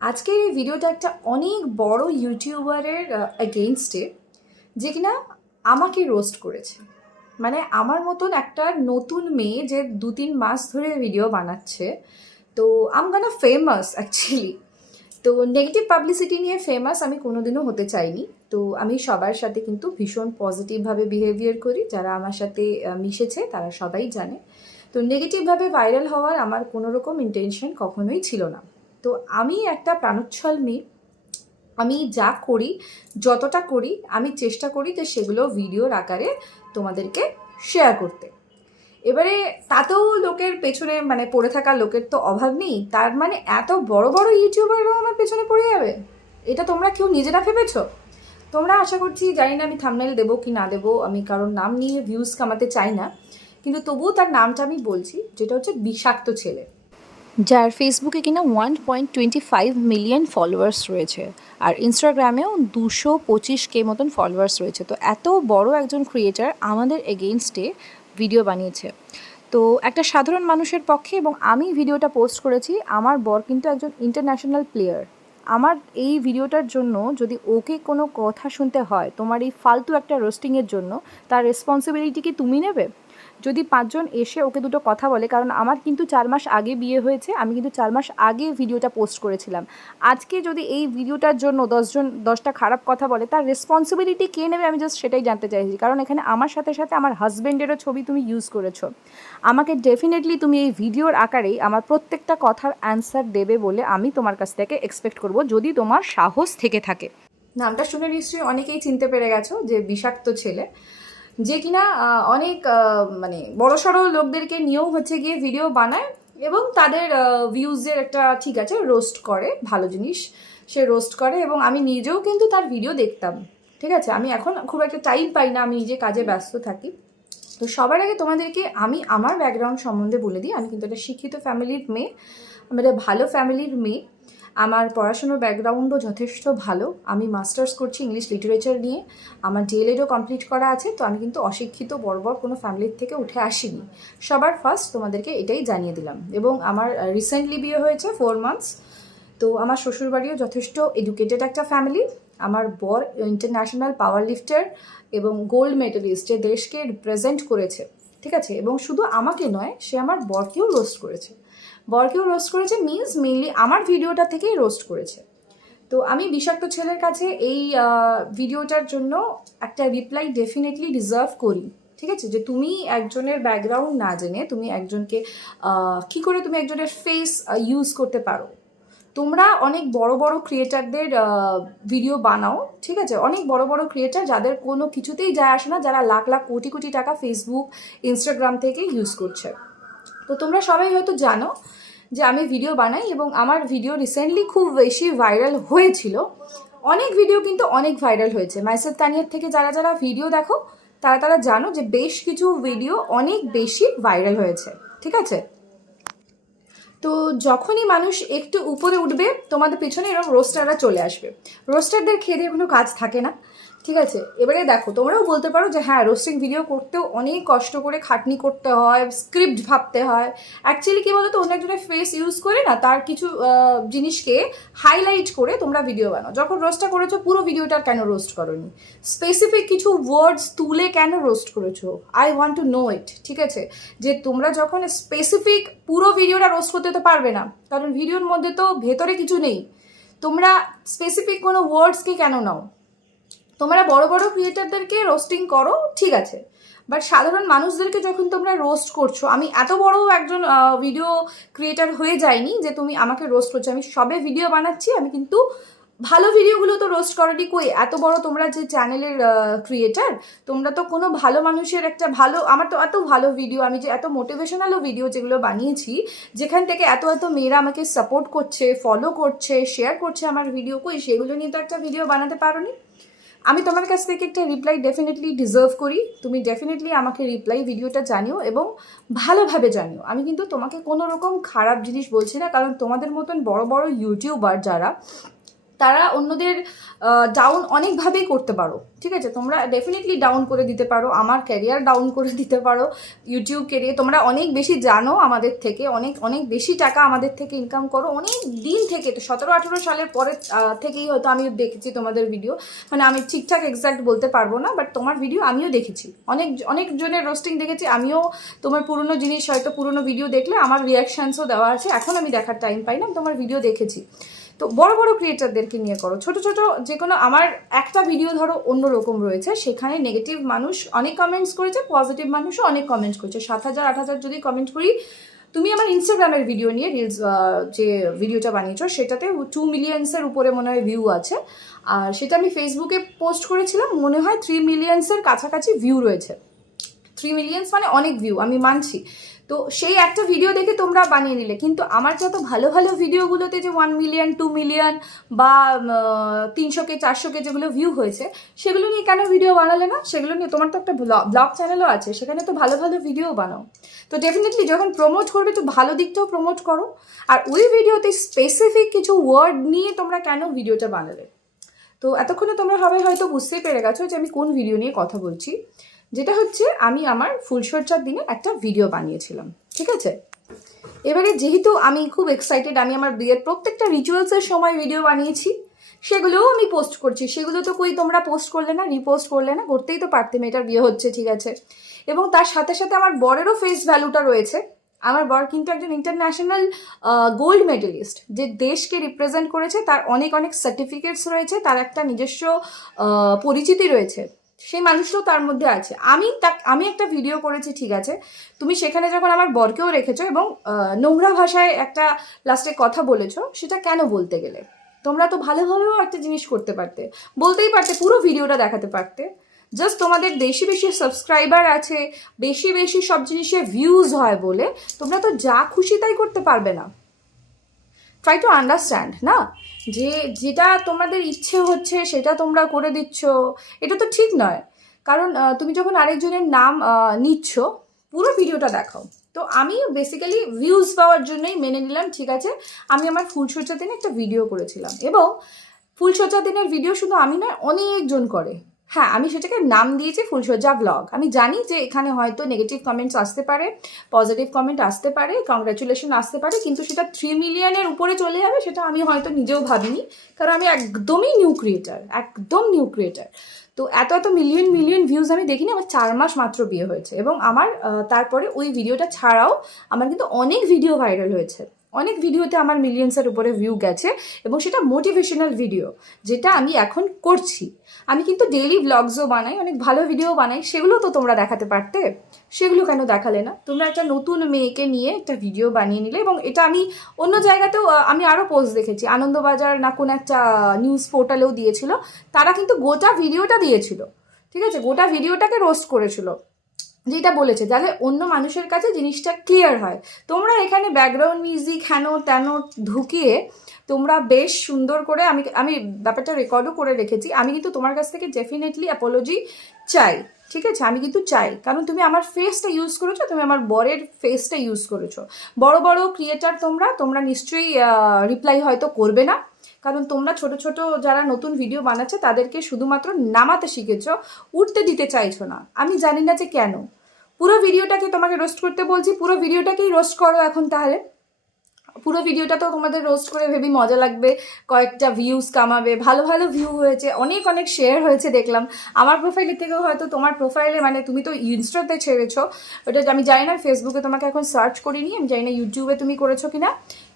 আজকের এই ভিডিওটা একটা অনেক বড় ইউটিউবারের এগেনস্টে যে কিনা আমাকে রোস্ট করেছে। মানে আমার মতন একটা নতুন মেয়ে যে দু তিন মাস ধরে ভিডিও বানাচ্ছে। তো আম গানা ফেমাস অ্যাকচুয়ালি তো নেগেটিভ পাবলিসিটি নিয়ে ফেমাস আমি কোনোদিনও হতে চাইনি। তো আমি সবার সাথে কিন্তু ভীষণ পজিটিভভাবে বিহেভিয়ার করি। যারা আমার সাথে মিশেছে, তারা সবাই জানে। তো নেগেটিভভাবে ভাইরাল হওয়ার আমার কোনো রকম ইন্টেনশন কখনোই ছিল না। তো আমি একটা প্রাণোচ্ছল মেয়ে। আমি যা করি, যতটা করি, আমি চেষ্টা করি যে সেগুলো ভিডিওর আকারে তোমাদেরকে শেয়ার করতে। এবারে তাতেও লোকের পেছনে মানে পড়ে থাকা লোকের তো অভাব নেই। তার মানে এত বড় বড় ইউটিউবাররাও আমার পেছনে পড়ে যাবে? এটা তোমরা কেউ নিজেরা ভেবেছো? তোমরা আশা করছি, জানি না আমি থামনেল দেবো কি না দেবো, আমি কারোর নাম নিয়ে ভিউজ কামাতে চাই না। কিন্তু তবুও তার নামটা আমি বলছি, যেটা হচ্ছে বিষাক্ত ছেলে। যার ফেসবুকে কিনা one point twenty five million followers রয়েছে। আর ইনস্টাগ্রামেও দুশো পঁচিশ কে মতন ফলোয়ার্স রয়েছে। তো এত বড় একজন ক্রিয়েটার আমাদের এগেনস্টে ভিডিও বানিয়েছে। তো একটা সাধারণ মানুষের পক্ষে এবং আমি ভিডিওটা পোস্ট করেছি, আমার বর কিন্তু একজন ইন্টারন্যাশনাল প্লেয়ার আমার এই ভিডিওটার জন্য যদি ওকে কোনো কথা শুনতে হয়, তোমার এই ফালতু একটা রোস্টিংয়ের জন্য, তার রেসপন্সিবিলিটি কি তুমি নেবে? যদি পাঁচজন এসে ওকে দুটো কথা বলে, কারণ আমার কিন্তু চার মাস আগে বিয়ে হয়েছে, আমি কিন্তু চার মাস আগে ভিডিওটা পোস্ট করেছিলাম। আজকে যদি এই ভিডিওটার জন্য দশজন, দশটা খারাপ কথা বলে, তার রেসপন্সিবিলিটি কে নেবে আমি জাস্ট সেটাই জানতে চাইছি। কারণ এখানে আমার সাথে সাথে আমার হাজব্যান্ডেরও ছবি তুমি ইউজ করেছ। আমাকে ডেফিনেটলি তুমি এই ভিডিওর আকারেই আমার প্রত্যেকটা কথার অ্যান্সার দেবে বলে আমি তোমার কাছ থেকে এক্সপেক্ট করব, যদি তোমার সাহস থেকে থাকে। নামটা শুনে নিশ্চয়ই অনেকেই চিনতে পেরে গেছো যে বিষাক্ত ছেলে। যে কিনা অনেক মানে বড় সড়ো লোকদেরকে নিয়েও হচ্ছে গিয়ে ভিডিও বানায় এবং তাদের ভিউজের একটা ঠিক আছে রোস্ট করে, ভালো জিনিস সে রোস্ট করে এবং আমি নিজেও কিন্তু তার ভিডিও দেখতাম, ঠিক আছে? আমি এখন খুব একটা টাইম পাই না, আমি নিজে কাজে ব্যস্ত থাকি। তো সবার আগে তোমাদেরকে আমি আমার ব্যাকগ্রাউন্ড সম্বন্ধে বলে দিই। আমি কিন্তু একটা শিক্ষিত ফ্যামিলির মেয়ে আমি একটা ভালো ফ্যামিলির মেয়ে। আমার পড়াশোনার ব্যাকগ্রাউন্ডও যথেষ্ট ভালো। আমি মাস্টার্স করছি ইংলিশ লিটারেচার নিয়ে। আমার ডিএলএডও কমপ্লিট করা আছে, তো আমি কিন্তু অশিক্ষিত বড় কোনো ফ্যামিলির থেকে উঠে আসিনি। সবার ফার্স্ট তোমাদেরকে এটাই জানিয়ে দিলাম। এবং আমার রিসেন্টলি বিয়ে হয়েছে ফোর মান্থস তো আমার শ্বশুরবাড়িও যথেষ্ট এডুকেটেড একটা ফ্যামিলি আমার বর ইন্টারন্যাশনাল পাওয়ার লিফটার এবং গোল্ড মেডেলিস্ট যে দেশকে রিপ্রেজেন্ট করেছে। ঠিক আছে? এবং শুধু আমাকে নয়, সে আমার বরকেও রোস্ট করেছে। বরকেও রোস্ট করেছে মিনস মেনলি আমার ভিডিওটা থেকেই রোস্ট করেছে। তো আমি বিষাক্ত ছেলের কাছে এই ভিডিওটার জন্য একটা রিপ্লাই ডেফিনেটলি ডিজার্ভ করি। ঠিক আছে? যে তুমি একজনের ব্যাকগ্রাউন্ড না জেনে তুমি একজনকে কি করে তুমি একজনের ফেস ইউজ করতে পারো? তোমরা অনেক বড় বড় ক্রিয়েটারদের ভিডিও বানাও, ঠিক আছে? অনেক বড় বড় ক্রিয়েটার যাদের কোনো কিছুতেই যায় আসে না, যারা লাখ লাখ কোটি কোটি টাকা ফেসবুক ইনস্টাগ্রাম থেকে ইউজ করছে। তো তোমরা সবাই হয়তো জানো যে আমি ভিডিও বানাই এবং আমার ভিডিও রিসেন্টলি খুব বেশি ভাইরাল হয়েছিল। অনেক ভিডিও কিন্তু অনেক ভাইরাল হয়েছে। মাইসের তানিয়ার থেকে যারা যারা ভিডিও দেখো, তারা তারা জানো যে বেশ কিছু ভিডিও অনেক বেশি ভাইরাল হয়েছে। ঠিক আছে? তো যখনই মানুষ একটু উপরে উঠবে, তোমাদের পিছনে এরকম রোস্টাররা চলে আসবে। রোস্টারদের খেয়ে দিয়ে কোনো কাজ থাকে না। ঠিক আছে? এবারে দেখো, তোমরাও বলতে পারো যে হ্যাঁ রোস্টিং ভিডিও করতেও অনেক কষ্ট করে খাটনি করতে হয় স্ক্রিপ্ট ভাবতে হয়। অ্যাকচুয়ালি কি বলতো, অন্য একজনের ফেস ইউজ করে না, তার কিছু জিনিসকে হাইলাইট করে তোমরা ভিডিও বানাও। যখন রোস্টটা করেছ, পুরো ভিডিওটা কেন রোস্ট করোনি? স্পেসিফিক কিছু ওয়ার্ডস তুলে কেন রোস্ট করেছ? I want to know it ঠিক আছে? যে তোমরা যখন স্পেসিফিক পুরো ভিডিওটা রোস্ট করতে তো পারবে না, কারণ ভিডিওর মধ্যে তো ভেতরে কিছু নেই। তোমরা স্পেসিফিক কোনো ওয়ার্ডসকে কেন নাও? তোমরা বড় বড় ক্রিয়েটারদেরকে রোস্টিং করো, ঠিক আছে। বাট সাধারণ মানুষদেরকে যখন তোমরা রোস্ট করছ, আমি এত বড় একজন ভিডিও ক্রিয়েটার হয়ে যাইনি যে তুমি আমাকে রোস্ট করছ। আমি সবে ভিডিও বানাচ্ছি, আমি কিন্তু ভালো ভিডিওগুলো তো রোস্ট করারই কই? এত বড় তোমরা যে চ্যানেলের ক্রিয়েটার তোমরা তো কোনো ভালো মানুষের একটা ভালো, আমার তো এত ভালো ভিডিও আমি যে এত মোটিভেশনালও ভিডিও যেগুলো বানিয়েছি, যেখান থেকে এত এত মেয়েরা আমাকে সাপোর্ট করছে ফলো করছে শেয়ার করছে আমার ভিডিও কই? সেগুলো নিয়ে তো একটা ভিডিও বানাতে পারোনি? আমি তোমার কাছ থেকে একটা রিপ্লাই ডেফিনেটলি ডিজার্ভ করি। তুমি ডেফিনেটলি আমাকে রিপ্লাই ভিডিওটা জানিও এবং ভালোভাবে জানিও। আমি কিন্তু তোমাকে কোনো রকম খারাপ জিনিস বলছি না, কারণ তোমাদের মতন বড় বড় ইউটিউবার যারা তারা অন্যদের ডাউন অনেকভাবেই করতে পারো, ঠিক আছে? তোমরা ডেফিনেটলি ডাউন করে দিতে পারো, আমার ক্যারিয়ার ডাউন করে দিতে পারো ইউটিউব ক্যারিয়ার তোমরা অনেক বেশি জানো আমাদের থেকে, অনেক অনেক বেশি টাকা আমাদের থেকে ইনকাম করো, অনেক দিন থেকে তো সতেরো আঠেরো সালের পরে থেকেই হয়তো আমি দেখেছি তোমাদের ভিডিও মানে আমি ঠিকঠাক এক্সাক্ট বলতে পারব না বাট তোমার ভিডিও আমিও দেখেছি। অনেক অনেক জনের রোস্টিং দেখেছি, আমিও তোমার পুরনো জিনিস হয়তো পুরনো ভিডিও দেখলে আমার রিয়াকশানসও দেওয়া আছে, এখন আমি দেখার টাইম পাই না তোমার ভিডিও দেখেছি। তো বড় বড় ক্রিয়েটারদেরকে নিয়ে করো। ছোট ছোট যে কোনো আমার একটা ভিডিও ধরো অন্য রকম রয়েছে, সেখানে নেগেটিভ মানুষ অনেক কমেন্টস করেছে পজিটিভ মানুষও অনেক কমেন্টস করেছে। সাত হাজার, আট হাজার যদি কমেন্ট করি, তুমি আমার ইনস্টাগ্রামের ভিডিও নিয়ে রিলস যে ভিডিওটা বানিয়েছো, সেটাতে টু মিলিয়ন্সের উপরে মনে হয় ভিউ আছে। আর সেটা আমি ফেসবুকে পোস্ট করেছিলাম, মনে হয় থ্রি মিলিয়ন্সের কাছাকাছি ভিউ রয়েছে। থ্রি মিলিয়ন্স মানে অনেক ভিউ আমি মানছি। তো সেই একটা ভিডিও দেখে তোমরা বানিয়ে নিলে। কিন্তু আমার যত ভালো ভালো ভিডিওগুলোতে যে ওয়ান মিলিয়ন টু মিলিয়ন বা তিনশোকে, চারশোকে যেগুলো ভিউ হয়েছে, সেগুলো নিয়ে কেন ভিডিও বানালে না? সেগুলো নিয়ে তোমার তো একটা ব্লগ চ্যানেলও আছে, সেখানে তো ভালো ভালো ভিডিও বানাও। তো ডেফিনেটলি যখন প্রমোট করবে, তো ভালো দিকটাও প্রমোট করো। আর ওই ভিডিওতে স্পেসিফিক কিছু ওয়ার্ড নিয়ে তোমরা কেন ভিডিওটা বানালে? তো এতক্ষণে তোমরা হবে হয়তো বুঝতেই পেরে গেছো যে আমি কোন ভিডিও নিয়ে কথা বলছি। যেটা হচ্ছে আমি আমার ফুলসজ্জার দিনে একটা ভিডিও বানিয়েছিলাম, ঠিক আছে? এবারে যেহেতু আমি খুব এক্সাইটেড আমি আমার বিয়ের প্রত্যেকটা রিচুয়ালসের সময় ভিডিও বানিয়েছি, সেগুলোও আমি পোস্ট করছি। সেগুলো তো কই তোমরা পোস্ট করলে না রিপোস্ট করলে না, করতেই তো পারতে মেয়েটার বিয়ে হচ্ছে, ঠিক আছে? এবং তার সাথে সাথে আমার বরেরও ফেস ভ্যালুটা রয়েছে। আমার বর কিন্তু একজন ইন্টারন্যাশনাল গোল্ড মেডেলিস্ট যে দেশকে রিপ্রেজেন্ট করেছে, তার অনেক অনেক সার্টিফিকেটস রয়েছে, তার একটা নিজস্ব পরিচিতি রয়েছে। সেই মানুষটাও তার মধ্যে আছে। আমি তা আমি একটা ভিডিও করেছি, ঠিক আছে? তুমি সেখানে যখন আমার বরকেও রেখেছো এবং নোংরা ভাষায় একটা লাস্টে কথা বলেছ, সেটা কেন বলতে গেলে? তোমরা তো ভালোভাবেও একটা জিনিস করতে পারতে। বলতেই পারতে, পুরো ভিডিওটা দেখাতে পারতে। জাস্ট তোমাদের বেশি বেশি সাবস্ক্রাইবার আছে, বেশি বেশি সব জিনিসে ভিউজ হয় বলে, তোমরা তো যা খুশি তাই করতে পারবে না। ট্রাই টু আন্ডারস্ট্যান্ড না? যে, যেটা তোমাদের ইচ্ছে হচ্ছে, সেটা তোমরা করে দিচ্ছ, এটা তো ঠিক নয়। কারণ তুমি যখন আরেকজনের নাম নিচ্ছ, পুরো ভিডিওটা দেখাও। তো আমি বেসিক্যালি ভিউজ পাওয়ার জন্যই মেনে নিলাম, ঠিক আছে? আমি আমার ফুলসজ্জা দিনে একটা ভিডিও করেছিলাম এবং ফুলসজ্জা দিনের ভিডিও শুধু আমি নয়, অনেকজন করে। হ্যাঁ আমি সেটাকে নাম দিয়েছি ফুলসজ্জা ব্লগ আমি জানি যে এখানে হয়তো নেগেটিভ কমেন্টস আসতে পারে পজিটিভ কমেন্ট আসতে পারে কংগ্রাচুলেশন আসতে পারে, কিন্তু সেটা থ্রি মিলিয়নের উপরে চলে যাবে সেটা আমি হয়তো নিজেও ভাবিনি, কারণ আমি একদমই নিউ ক্রিয়েটার একদম নিউ ক্রিয়েটার তো এত এত মিলিয়ন মিলিয়ন ভিউজ আমি দেখিনি, আমার চার মাস মাত্র বিয়ে হয়েছে এবং আমার তারপরে ওই ভিডিওটা ছাড়াও আমার কিন্তু অনেক ভিডিও ভাইরাল হয়েছে। অনেক ভিডিওতে আমার মিলিয়ন্সের উপরে ভিউ গেছে এবং সেটা মোটিভেশনাল ভিডিও যেটা আমি এখন করছি। আমি কিন্তু ডেইলি ব্লগসও বানাই, অনেক ভালো ভিডিও বানাই, সেগুলো তো তোমরা দেখাতে পারতে। সেগুলো কেন দেখালে না? তোমরা একটা নতুন মেয়েকে নিয়ে একটা ভিডিও বানিয়ে নিলে এবং এটা আমি অন্য জায়গাতেও আমি আরও পোস্ট দেখেছি। আনন্দবাজার না কোনো একটা নিউজ পোর্টালেও দিয়েছিল। তারা কিন্তু গোটা ভিডিওটা দিয়েছিল। ঠিক আছে? গোটা ভিডিওটাকে রোস্ট করেছিল। যেটা বলেছে, যাতে অন্য মানুষের কাছে জিনিসটা ক্লিয়ার হয়। তোমরা এখানে ব্যাকগ্রাউন্ড মিউজিক হেন তেন ঢুকিয়ে তোমরা বেশ সুন্দর করে, আমি আমি ব্যাপারটা রেকর্ডও করে রেখেছি। আমি কিন্তু তোমার কাছ থেকে ডেফিনেটলি অ্যাপোলজি চাই, ঠিক আছে? আমি কিন্তু চাই। কারণ তুমি আমার ফেসটা ইউজ করেছ, তুমি আমার বরের ফেসটা ইউজ করেছ। বড় বড় ক্রিয়েটার তোমরা তোমরা নিশ্চয়ই রিপ্লাই হয়তো করবে না। কারণ তোমরা ছোট ছোট যারা নতুন ভিডিও বানাচ্ছে, তাদেরকে শুধুমাত্র নামাতে শিখেছ উঠতে দিতে চাইছো না। আমি জানি না যে কেন। পুরো ভিডিওটাকে তোমাকে রোস্ট করতে বলছি, পুরো ভিডিওটাকেই রোস্ট করো এখন তাহলে। পুরো ভিডিওটা তো তোমাদের রোস্ট করে ভেবি মজা লাগবে, কয়েকটা ভিউজ কামাবে, ভালো ভালো ভিউ হয়েছে, অনেক অনেক শেয়ার হয়েছে দেখলাম। আমার প্রোফাইলের থেকেও হয়তো তোমার প্রোফাইলে মানে তুমি তো ইনস্টাতে ছেড়েছো ওটা আমি জানি না ফেসবুকে তোমাকে এখন সার্চ করিনি, আমি জানি না ইউটিউবে তুমি করেছ কিনা,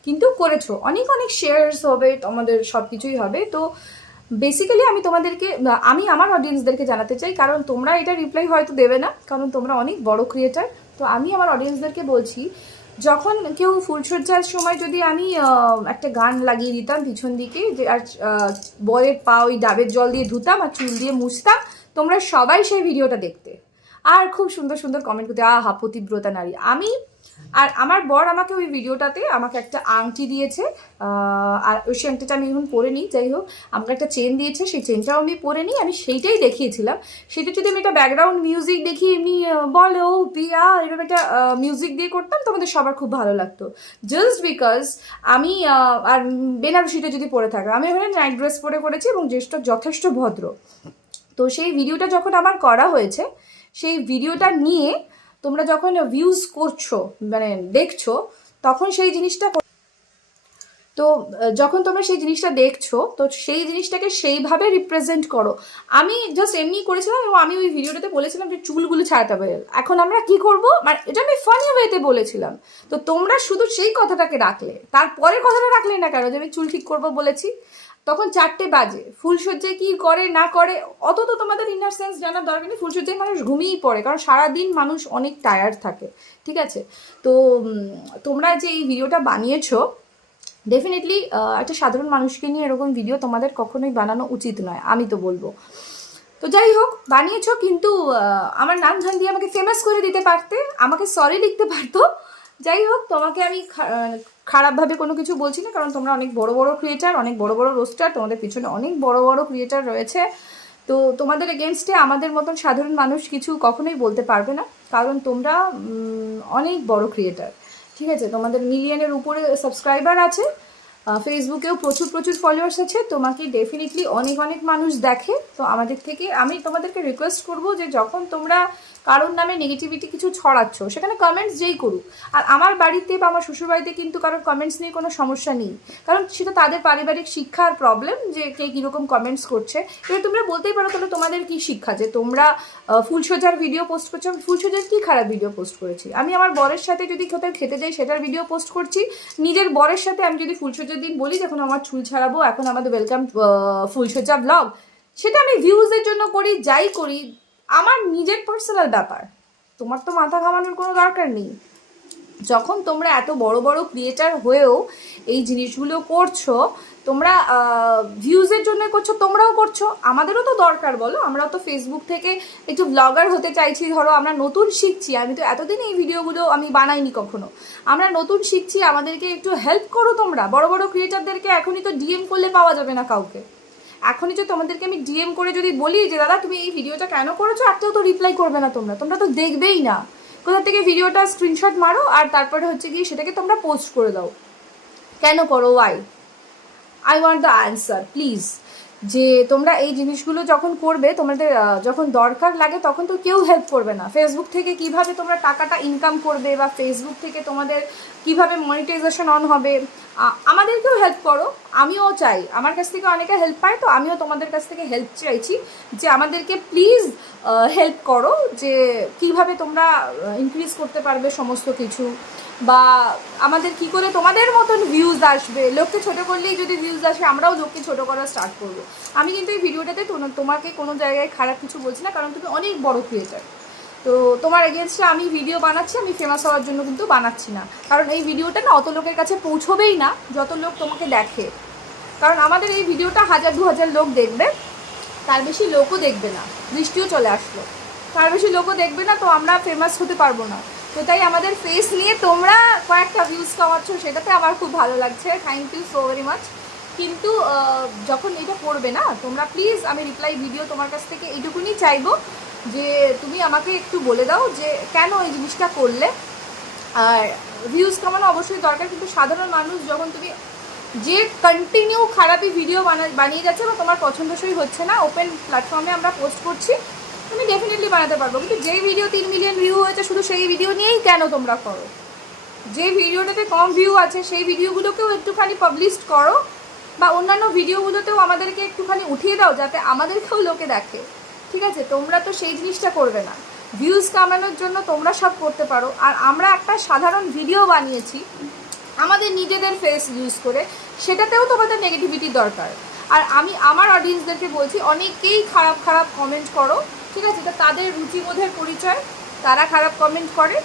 কিন্তু করেছ। অনেক অনেক শেয়ারস হবে, তোমাদের সব কিছুই হবে। তো বেসিক্যালি আমি তোমাদেরকে, আমি আমার অডিয়েন্সদেরকে জানাতে চাই, কারণ তোমরা এটা রিপ্লাই হয়তো দেবে না, কারণ তোমরা অনেক বড় ক্রিয়েটার তো আমি আমার অডিয়েন্সদেরকে বলছি যখন কেউ ফুলসজ্জার সময় যদি আমি একটা গান লাগিয়ে দিতাম পিছন দিকে, যে আর বরের পা ওই ডাবের জল দিয়ে ধুতাম আর চুল দিয়ে মুছতাম, তোমরা সবাই সেই ভিডিওটা দেখতে। আর খুব সুন্দর সুন্দর কমেন্ট করতে, আহা, পতিব্রতা নারী। আমি আর আমার বর আমাকে ওই ভিডিওটাতে আমাকে একটা আংটি দিয়েছে আর ওই আংটিটা আমি এখন পরে নিই, যাই হোক। আমাকে একটা চেন দিয়েছে, সেই চেনটাও আমি পরে নিই। আমি সেইটাই দেখিয়েছিলাম। সেটা যদি আমি একটা ব্যাকগ্রাউন্ড মিউজিক দেখি, এমনি বলো পিয়া এরকম একটা মিউজিক দিয়ে করতাম, তোমাদের সবার খুব ভালো লাগতো। জাস্ট বিকজ আমি আর বেনারসিটা যদি পরে থাকে, আমি ওখানে নাইট ড্রেস পরে করেছি এবং ড্রেসটা যথেষ্ট ভদ্র। তো সেই ভিডিওটা যখন আমার করা হয়েছে সেই ভিডিওটা নিয়ে তোমরা যখন ভিউজ করছ মানে দেখছ, তখন সেই জিনিসটা তো যখন তোমরা সেই জিনিসটা দেখছ, তো সেই জিনিসটাকে সেইভাবে রিপ্রেজেন্ট করো। আমি জাস্ট এমনি করেছিলাম এবং আমি ওই ভিডিওটাতে বলেছিলাম যে চুলগুলো ছাড়াতে হবে। এখন আমরা কি করব? মানে এটা আমি ফানি ওয়েতে বলেছিলাম। তো তোমরা শুধু সেই কথাটাকে রাখলে, তারপরের কথাটা রাখলে না কেন যে আমি চুল ঠিক করব বলেছি? তখন চারটে বাজে। ফুলসজ্জায় কি করে, না করে, অত তো তোমাদের ইনার সেন্স জানার দরকার নেই। ফুলসজ্জায় মানুষ ঘুমিয়েই পড়ে, কারণ সারাদিন মানুষ অনেক টায়ার্ড থাকে, ঠিক আছে? তো তোমরা যে এই ভিডিওটা বানিয়েছো ডেফিনেটলি একটা সাধারণ মানুষকে নিয়ে এরকম ভিডিও তোমাদের কখনোই বানানো উচিত নয়, আমি তো বলব। তো যাই হোক, বানিয়েছো, কিন্তু আমার নাম ধান দিয়ে আমাকে ফেমাস করে দিতে পারতে, আমাকে সরি লিখতে পারতো। যাই হোক, তোমাকে আমি খারাপভাবে কোনো কিছু বলছি না, কারণ তোমরা অনেক বড় বড় ক্রিয়েটার অনেক বড় বড় রোস্টার তোমাদের পিছনে অনেক বড় বড় ক্রিয়েটার রয়েছে। তো তোমাদের এগেনস্টে আমাদের মতন সাধারণ মানুষ কিছু কখনোই বলতে পারবে না, কারণ তোমরা অনেক বড় ক্রিয়েটার ঠিক আছে, তোমাদের মিলিয়নের উপরে সাবস্ক্রাইবার আছে ফেসবুকেও প্রচুর প্রচুর ফলোয়ার্স আছে, তোমাকে ডেফিনেটলি অনেক অনেক মানুষ দেখে। তো আমাদের থেকে, আমি তোমাদেরকে রিকোয়েস্ট করব যে যখন তোমরা কারোর নামে নেগেটিভিটি কিছু ছড়াচ্ছ সেখানে কমেন্টস যেই করুক। আর আমার বাড়িতে বা আমার শ্বশুরবাড়িতে কিন্তু কারোর কমেন্টস নিয়ে কোনো সমস্যা নেই। কারণ সেটা তাদের পারিবারিক শিক্ষার প্রবলেম যে কে কীরকম কমেন্টস করছে। এবার তোমরা বলতেই পারো তাহলে তোমাদের কি শিক্ষা? যে তোমরা আহ, ফুলসজ্জার ভিডিও পোস্ট করছ। আমি ফুলসজ্জার কি খারাপ ভিডিও পোস্ট করেছি? আমি আমার বরের সাথে যদি কোথাও খেতে যাই সেটার ভিডিও পোস্ট করছি। নিজের বরের সাথে আমি যদি ফুলসজ্জার দিন বলি যখন আমার চুল ছাড়াবো এখন আমাদের ওয়েলকাম ফুলসজ্জা ব্লগ সেটা আমি ভিউজের জন্য করি যাই করি আমার নিজের পার্সোনাল ব্যাপার। তোমার তো মাথা ঘামানোর কোনো দরকার নেই। যখন তোমরা এত বড় বড় ক্রিয়েটার হয়েও এই জিনিসগুলো করছ, তোমরা ভিউজের জন্য করছ, তোমরাও করছ। আমাদেরও তো দরকার বলো। আমরাও তো ফেসবুক থেকে একটু ব্লগার হতে চাইছি। ধরো, আমরা নতুন শিখছি। আমি তো এতদিন এই ভিডিওগুলো আমি বানাইনি কখনো। আমরা নতুন শিখছি। আমাদেরকে একটু হেল্প করো তোমরা। বড় বড় ক্রিয়েটারদেরকে এখনই তো ডিএম করলে পাওয়া যাবে না কাউকে। এখনই যে তোমাদেরকে আমি ডিএম করে যদি বলি যে, দাদা, তুমি এই ভিডিওটা কেন করেছ? একটাও তো রিপ্লাই করবে না তোমরা। তোমরা তো দেখবেই না। কোথা থেকে ভিডিওটা স্ক্রিনশট মারো, আর তারপরে হচ্ছে গিয়ে সেটাকে তোমরা পোস্ট করে দাও। কেন করো? Why I want the answer please যে, তোমরা এই জিনিসগুলো যখন করবে, তোমাদের যখন দরকার লাগে, তখন তো কেউ হেল্প করবে না। ফেসবুক থেকে কীভাবে তোমরা টাকাটা ইনকাম করবে বা ফেসবুক থেকে তোমাদের কীভাবে মনিটাইজেশন অন হবে? আমাদেরকেও হেল্প করো। আমিও চাই। আমার কাছ থেকে অনেকে হেল্প পায়, তো আমিও তোমাদের কাছ থেকে হেল্প চাইছি যে আমাদেরকে প্লিজ হেল্প করো যে কীভাবে তোমরা ইনক্রিজ করতে পারবে সমস্ত কিছু। বা আমাদের কি করে তোমাদের মতন ভিউজ আসবে। লোককে ছোট করলেই যদি ভিউজ আসে, আমরাও লোককে ছোট করা স্টার্ট করব। আমি কিন্তু এই ভিডিওটাতে তোমাকে কোনো জায়গায় খারাপ কিছু বলছি না, কারণ তুমি অনেক বড় ক্রিয়েটার তো তোমার এগেনস্টে আমি ভিডিও বানাচ্ছি, আমি ফেমাস হওয়ার জন্য কিন্তু বানাচ্ছি না। কারণ এই ভিডিওটা না অত লোকের কাছে পৌঁছবেই না, যত লোক তোমাকে দেখে। কারণ আমাদের এই ভিডিওটা হাজার দু হাজার লোক দেখবে, তার বেশি লোকও দেখবে না, বৃষ্টিও চলে আসলো। তার বেশি লোকও দেখবে না, তো আমরা ফেমাস হতে পারব না। তো তাই আমাদের ফেস নিয়ে তোমরা কয়েকটা ভিউজ কামাচ্ছ সেটাতে আমার খুব ভালো লাগছে। Thank you so very much কিন্তু যখন এটা করবে না, তোমরা প্লিজ আমি রিপ্লাই ভিডিও তোমার কাছ থেকে, এইটুকুনি চাইব। যে তুমি আমাকে একটু বলে দাও যে কেন এই জিনিসটা করলে। আর ভিউজ কামানো অবশ্যই দরকার, কিন্তু সাধারণ মানুষ যখন তুমি যে কন্টিনিউ খারাপই ভিডিও বানা, বানিয়ে যাচ্ছে বা তোমার পছন্দসই হচ্ছে না ওপেন প্ল্যাটফর্মে আমরা পোস্ট করছি, তুমি ডেফিনেটলি বানাতে পারব। কিন্তু যেই ভিডিও তিন মিলিয়ন ভিউ হয়েছে, শুধু সেই ভিডিও নিয়েই কেন তোমরা করো? যে ভিডিওটাতে কম ভিউ আছে, সেই ভিডিওগুলোকেও একটুখানি পাবলিশ করো, বা অন্যান্য ভিডিওগুলোতেও আমাদেরকে একটুখানি উঠিয়ে দাও, যাতে আমাদেরকেও লোকে দেখে। ঠিক আছে? তোমরা তো সেই জিনিসটা করবে না। ভিউজ কামানোর জন্য তোমরা সব করতে পারো। আর আমরা একটা সাধারণ ভিডিও বানিয়েছি আমাদের নিজেদের ফেস ইউজ করে। সেটাতেও তোমাদের নেগেটিভিটি দরকার। আর আমি আমার অডিয়েন্সদেরকে বলছি, অনেকেই খারাপ খারাপ কমেন্ট করো, ঠিক আছে? এটা তাদের রুচিবোধের পরিচয়। তারা খারাপ কমেন্ট করে।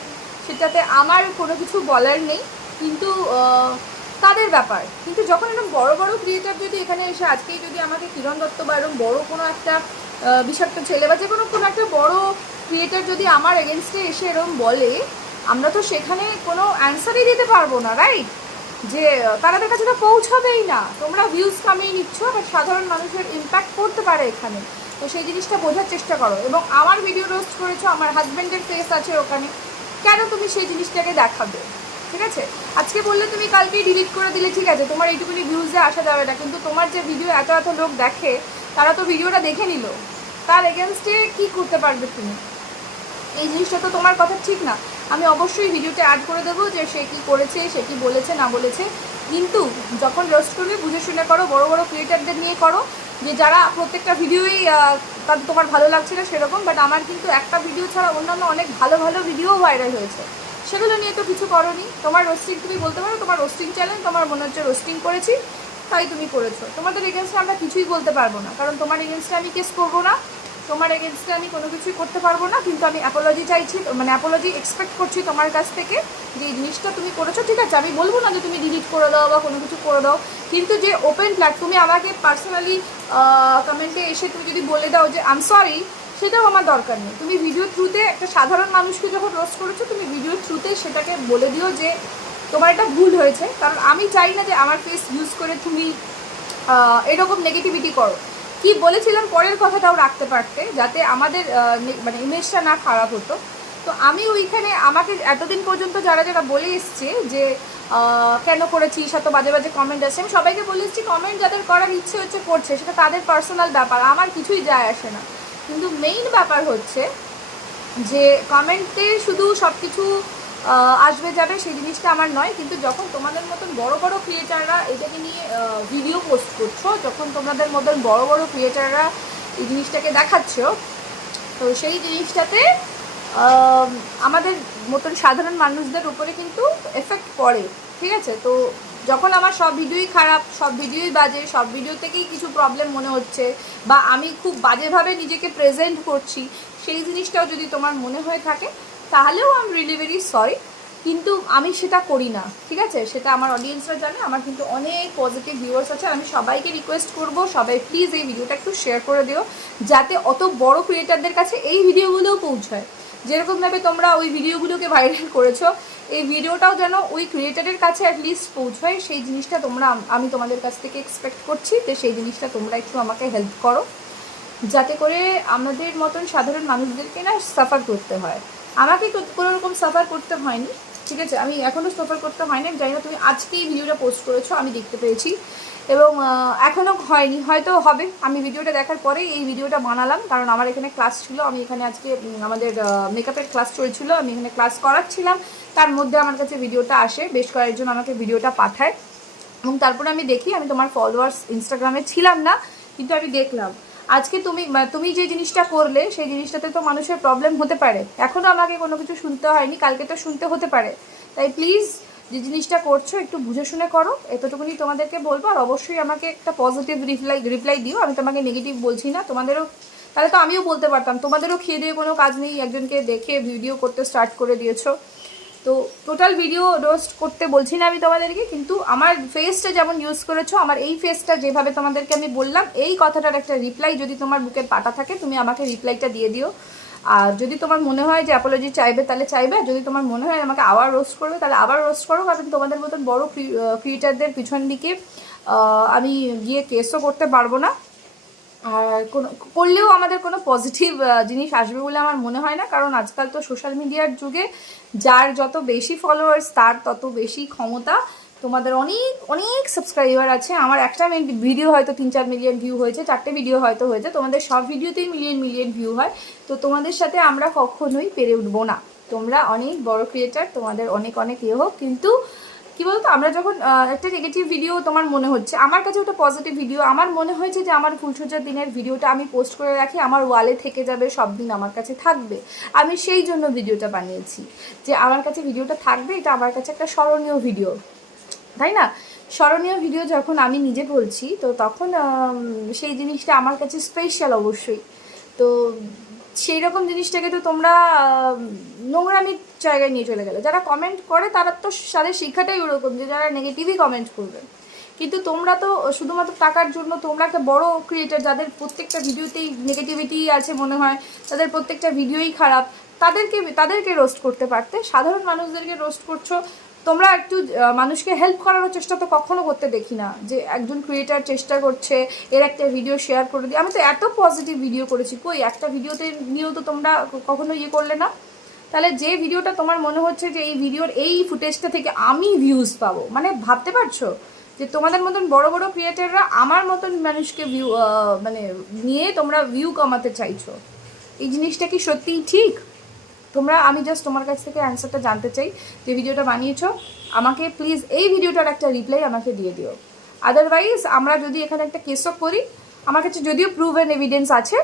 সেটাতে আমার কোনো কিছু বলার নেই। কিন্তু তাদের ব্যাপার। কিন্তু যখন এরকম বড় বড় ক্রিয়েটার যদি এখানে এসে আজকেই যদি আমাকে কিরণ দত্ত বা এরকম বড়ো কোনো একটা বিষাক্ত ছেলে বা যে কোনো কোনো একটা বড় ক্রিয়েটার যদি আমার এগেনস্টে এসে এরকম বলে, আমরা তো সেখানে কোনো অ্যান্সারই দিতে পারব না রাইট যে তাদের কাছে তো পৌঁছাবেই না। তোমরা ভিউজ কামিয়ে নিচ্ছ বাট সাধারণ মানুষের ইম্প্যাক্ট করতে পারে এখানে। তো সেই জিনিসটা বোঝার চেষ্টা করো। এবং আমার ভিডিও রোস্ট করেছ, আমার হাজব্যান্ডের ফেস আছে ওখানে। কেন তুমি সেই জিনিসটাকে দেখাবে? ঠিক আছে? আজকে বললে তুমি কালকেই ডিলিট করে দিলে, ঠিক আছে। তোমার এইটুকুনি ভিউজে আসা যাবে না। কিন্তু তোমার যে ভিডিও এত এত লোক দেখে তারা তো ভিডিওটা দেখে নিল। তার এগেনস্টে কি করতে পারবে তুমি? এই জিনিসটা তো তোমার কথা ঠিক না। আমি অবশ্যই ভিডিওতে অ্যাড করে দেবো যে সে কি করেছে, সে কি বলেছে, না বলেছে। কিন্তু যখন রোস্ট করবে, বুঝে শুনে করো, বড় বড় ক্রিয়েটারদের নিয়ে করো, যে যারা প্রত্যেকটা ভিডিওই তাদের তোমার ভালো লাগছে না সেরকম বাট আমার কিন্তু একটা ভিডিও ছাড়া অন্যান্য অনেক ভালো ভালো ভিডিও ভাইরাল হয়েছে। সেগুলো নিয়ে তো কিছু করনি তোমার রোস্টিং তুমি বলতে পারো, তোমার রোস্টিং চ্যানেল তোমার মনে হচ্ছে রোস্টিং করেছি। তাই তুমি করেছ। তোমাদের এগেনস্টে আমরা কিছুই বলতে পারব না। কারণ তোমার এগেনস্টে আমি কেস করব না। তোমার এগেনস্টে আমি কোনো কিছুই করতে পারব না। কিন্তু আমি অ্যাপোলজি চাইছি মানে অ্যাপোলজি এক্সপেক্ট করছি তোমার কাছ থেকে যে এই জিনিসটা তুমি করেছ, ঠিক আছে, আমি বলব না যে তুমি ডিলিট করে দাও বা কোনো কিছু করে দাও। কিন্তু যে ওপেন প্ল্যাটফর্মে আমাকে পার্সোনালি কমেন্টে এসে তুমি যদি বলে দাও যে আম সরি সেটাও আমার দরকার নেই। তুমি ভিডিও থ্রুতে একটা সাধারণ মানুষকে যখন রোস্ট করেছ, তুমি ভিডিও থ্রুতে সেটাকে বলে দিও যে তোমার এটা ভুল হয়েছে, কারণ আমি চাই না যে আমার ফেস ইউজ করে তুমি এরকম নেগেটিভিটি করো। কি বলেছিলাম পরের কথাটাও রাখতে পারতে, যাতে আমাদের মানে ইমেজটা না খারাপ হতো। তো আমি ওইখানে আমাকে এতদিন পর্যন্ত যারা যারা বলে এসছে যে কেন করেছিস এত বাজে বাজে কমেন্ট আসছে আমি সবাইকে বলে এসেছি কমেন্ট যাদের করার ইচ্ছে হচ্ছে করছে, সেটা তাদের পার্সোনাল ব্যাপার, আমার কিছুই যায় আসে না। কিন্তু মেইন ব্যাপার হচ্ছে যে কমেন্টে শুধু সব কিছু আসবে, যাবে, সেই জিনিসটা আমার নয়। কিন্তু যখন তোমাদের মতন বড় বড় ক্রিয়েটাররা এটাকে নিয়ে ভিডিও পোস্ট করছ, যখন তোমাদের মতন বড় বড় ক্রিয়েটাররা এই জিনিসটাকে দেখাচ্ছ, তো সেই জিনিসটাতে আমাদের মতন সাধারণ মানুষদের উপরে কিন্তু এফেক্ট পড়ে, ঠিক আছে? তো যখন আমার সব ভিডিওই খারাপ, সব ভিডিওই বাজে, সব ভিডিও থেকেই কিছু প্রবলেম মনে হচ্ছে, বা আমি খুব বাজেভাবে নিজেকে প্রেজেন্ট করছি, সেই জিনিসটাও যদি তোমার মনে হয়ে থাকে তাহলেও আম রিলি ভেরি সরি কিন্তু আমি সেটা করি না, ঠিক আছে? সেটা আমার অডিয়েন্সরা জানে, আমার কিন্তু অনেক পজিটিভ ভিউয়ার্স আছে, আমি সবাইকে রিকোয়েস্ট করব, সবাই প্লিজ এই ভিডিওটা একটু শেয়ার করে দিও, যাতে অত বড় ক্রিয়েটারদের কাছে এই ভিডিওগুলোও পৌঁছায়। যেরকমভাবে তোমরা ওই ভিডিওগুলোকে ভাইরাল করেছ, এই ভিডিওটাও যেন ওই ক্রিয়েটারের কাছে অ্যাটলিস্ট পৌঁছায়, সেই জিনিসটা তোমরা, আমি তোমাদের কাছ থেকে এক্সপেক্ট করছি যে সেই জিনিসটা তোমরা একটু আমাকে হেল্প করো, যাতে করে আমাদের মতন সাধারণ মানুষদেরকে না সাফার করতে হয়। আমাকে কোনো রকম সাফার করতে হয়নি, ঠিক আছে? আমি এখনও সাফার করতে হয়নি, আমি জানি না তুমি আজকেই ভিডিওটা পোস্ট করেছ, আমি দেখতে পেয়েছি এবং এখনও হয়নি, হয়তো হবে। আমি ভিডিওটা দেখার পরে এই ভিডিওটা বানালাম, কারণ আমার এখানে ক্লাস ছিল, আমি এখানে আজকে আমাদের মেকআপের ক্লাস চলছিল, আমি এখানে ক্লাস করাচ্ছিলাম। তার মধ্যে আমার কাছে ভিডিওটা আসে, বেশ কয়েকজন আমাকে ভিডিওটা পাঠায়। এবং তারপরে আমি দেখি, আমি তোমার ফলোয়ার্স ইনস্টাগ্রামে ছিলাম না, কিন্তু আমি দেখলাম। আজকে তুমি তুমি যে জিনিসটা করলে, সেই জিনিসটাতে তো মানুষের প্রবলেম হতে পারে। এখনও আমাকে কোনো কিছু শুনতে হয়নি, কালকে তো শুনতে হতে পারে। তাই প্লিজ যে জিনিসটা করছ, একটু বুঝে শুনে করো। এতটুকুনি তোমাদেরকে বলব, আর অবশ্যই আমাকে একটা পজিটিভ রিপ্লাই রিপ্লাই দিও। আমি তোমাকে নেগেটিভ বলছি না। তোমাদেরও, তাহলে তো আমিও বলতে পারতাম। তোমাদেরও খেয়ে দিয়ে কোনো কাজ নেই। একজনকে দেখে ভিডিও করতে স্টার্ট করে দিয়েছ। তো টোটাল ভিডিও রোস্ট করতে বলছি না আমি তোমাদেরকে, কিন্তু আমার ফেসটা যেমন ইউজ করেছ, আমার এই ফেসটা যেভাবে তোমাদেরকে আমি বললাম, এই কথাটার একটা রিপ্লাই যদি তোমার বুকের পাটা থাকে, তুমি আমাকে রিপ্লাইটা দিয়ে দিও। আর যদি তোমার মনে হয় যে অ্যাপোলজি চাইবে, তাহলে চাইবে, আর যদি তোমার মনে হয় আমাকে আবার রোস্ট করবে, তাহলে আবার রোস্ট করো, কারণ তোমাদের মতন বড় ক্রিয়েটারদের পিছন দিকে আমি গিয়ে কেসও করতে পারব না। করলেও আমাদের কোনো পজিটিভ জিনিস আসবে বলে আমার মনে হয় না। কারণ আজকাল তো সোশ্যাল মিডিয়ার যুগে যার যত বেশি ফলোয়ার্স তার তত বেশি ক্ষমতা। তোমাদের অনেক অনেক সাবস্ক্রাইবার আছে। আমার একটা ভিডিও হয়তো তিন চার মিলিয়ন ভিউ হয়েছে, চারটে ভিডিও হয়তো হয়েছে। তোমাদের সব ভিডিওতেই মিলিয়ন মিলিয়ন ভিউ হয়। তো তোমাদের সাথে আমরা কখনোই পেরে উঠবো না। তোমরা অনেক বড় ক্রিয়েটার তোমাদের অনেক অনেক ইয়ে হোক। কিন্তু কি বলতো? আমরা যখন একটা নেগেটিভ ভিডিও তোমার মনে হচ্ছে, আমার কাছে ওটা পজিটিভ ভিডিও আমার মনে হয়েছে যে আমার ফুলসজ্জার দিনের ভিডিওটা আমি পোস্ট করে রাখি, আমার ওয়ালে থেকে যাবে, সব দিন আমার কাছে থাকবে। আমি সেই জন্য ভিডিওটা বানিয়েছি, যে আমার কাছে ভিডিওটা থাকবে, এটা আমার কাছে একটা স্মরণীয় ভিডিও তাই না? স্মরণীয় ভিডিও যখন আমি নিজে বলছি, তো তখন সেই জিনিসটা আমার কাছে স্পেশাল অবশ্যই। তো সেই রকম জিনিসটাকে তো তোমরা নোংরামির জায়গায় নিয়ে চলে গেলে। যারা কমেন্ট করে, তারা তো তাদের শিক্ষাটাই ওরকম যে যারা নেগেটিভই কমেন্ট করবে। কিন্তু তোমরা তো শুধুমাত্র টাকার জন্য, তোমরা একটা বড় ক্রিয়েটার যাদের প্রত্যেকটা ভিডিওতেই নেগেটিভিটি আছে মনে হয়, তাদের প্রত্যেকটা ভিডিওই খারাপ, তাদেরকে তাদেরকে রোস্ট করতে পারতে। সাধারণ মানুষদেরকে রোস্ট করছ তোমরা একটু মানুষকে হেল্প করানোর চেষ্টা তো কখনো করতে দেখি না, যে একজন ক্রিয়েটার চেষ্টা করছে, এর একটা ভিডিও শেয়ার করে দিই আমি তো এত পজিটিভ ভিডিও করেছি। কই, একটা ভিডিওতে নিয়েও তো তোমরা কখনো ইয়ে করলে না? তাহলে যে ভিডিওটা তোমার মনে হচ্ছে যে এই ভিডিওর এই ফুটেজটা থেকে আমি ভিউজ পাবো মানে ভাবতে পারছ? যে তোমাদের মতন বড় বড় ক্রিয়েটাররা আমার মতন মানুষকে ভিউ মানে নিয়ে তোমরা ভিউ কমাতে চাইছো। এই জিনিসটা কি সত্যিই ঠিক? তোমরা, আমি জাস্ট তোমার কাছ থেকে অ্যান্সারটা জানতে চাই, যে ভিডিওটা বানিয়েছো। আমাকে প্লিজ এই ভিডিওটার একটা রিপ্লাই আমাকে দিয়ে দিও। আদারওয়াইজ আমরা যদি এখানে একটা কেসও করি, আমার কাছে যদিও প্রুভ অ্যান্ড এভিডেন্স আছে,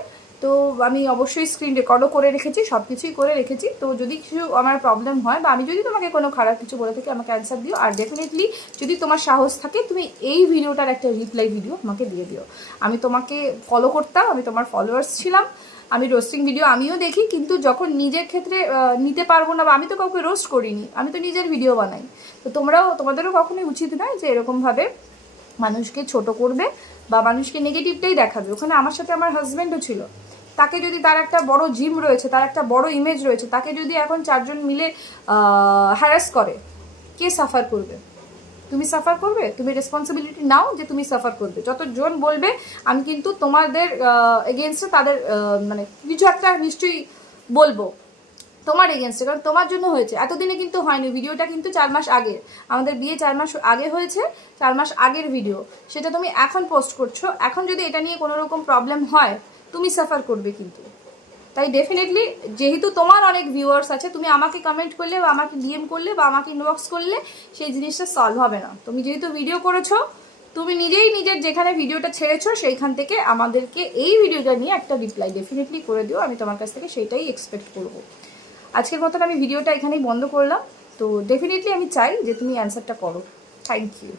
তো আমি অবশ্যই স্ক্রিন রেকর্ডও করে রেখেছি সব কিছুই করে রেখেছি। তো যদি কিছু আমার প্রবলেম হয় বা আমি যদি তোমাকে কোনো খারাপ কিছু বলে থাকি, আমাকে অ্যান্সার দিও। আর ডেফিনেটলি যদি তোমার সাহস থাকে, তুমি এই ভিডিওটার একটা রিপ্লাই ভিডিও আমাকে দিয়ে দিও। আমি তোমাকে ফলো করতাম, আমি তোমার ফলোয়ার্স ছিলাম। আমি রোস্টিং ভিডিও আমিও দেখি, কিন্তু যখন নিজের ক্ষেত্রে নিতে পারব না বা আমি তো কাউকে রোস্ট করিনি, আমি তো নিজের ভিডিও বানাই। তো তোমরাও, তোমাদেরও কখনোই উচিত নয় যে এরকমভাবে মানুষকে ছোট করবে বা মানুষকে নেগেটিভটাই দেখাবে। ওখানে আমার সাথে আমার হাজব্যান্ডও ছিল। তাকে যদি তার একটা বড় জিম রয়েছে, তার একটা বড় ইমেজ রয়েছে, তাকে যদি এখন চারজন মিলে হ্যারাস করে, কে সাফার করবে? তুমি সাফার করবে, তুমি রেসপন্সিবিলিটি নাও যে তুমি সাফার করবে। যতজন বলবে, আমি কিন্তু তোমাদের এগেনস্টে তাদের মানে কিছু একটা নিশ্চয়ই বলব। তোমার এগেনস্টে কারণ তোমার জন্য হয়েছে। এতদিনে কিন্তু হয়নি, ভিডিওটা কিন্তু চার মাস আগে আমাদের বিয়ে চার মাস আগে হয়েছে, চার মাস আগের ভিডিও সেটা তুমি এখন পোস্ট করছ। এখন যদি এটা নিয়ে কোনো রকম প্রবলেম হয়, তুমি সাফার করবে কিন্তু। তাই ডেফিনেটলি যেহেতু তোমার অনেক ভিউয়ার্স আছে, তুমি আমাকে কমেন্ট করলে বা আমাকে ডিএম করলে বা আমাকে ইনবক্স করলে সেই জিনিসটা সলভ হবে না। তুমি যেহেতু ভিডিও করেছ, তুমি নিজেই নিজের যেখানে ভিডিওটা ছেড়েছো সেইখান থেকে আমাদেরকে এই ভিডিওটা নিয়ে একটা রিপ্লাই ডেফিনেটলি করে দিও, আমি তোমার কাছ থেকে সেইটাই এক্সপেক্ট করব। আজকের মতন আমি ভিডিওটা এখানেই বন্ধ করলাম। তো ডেফিনেটলি আমি চাই যে তুমি অ্যান্সারটা করো। Thank you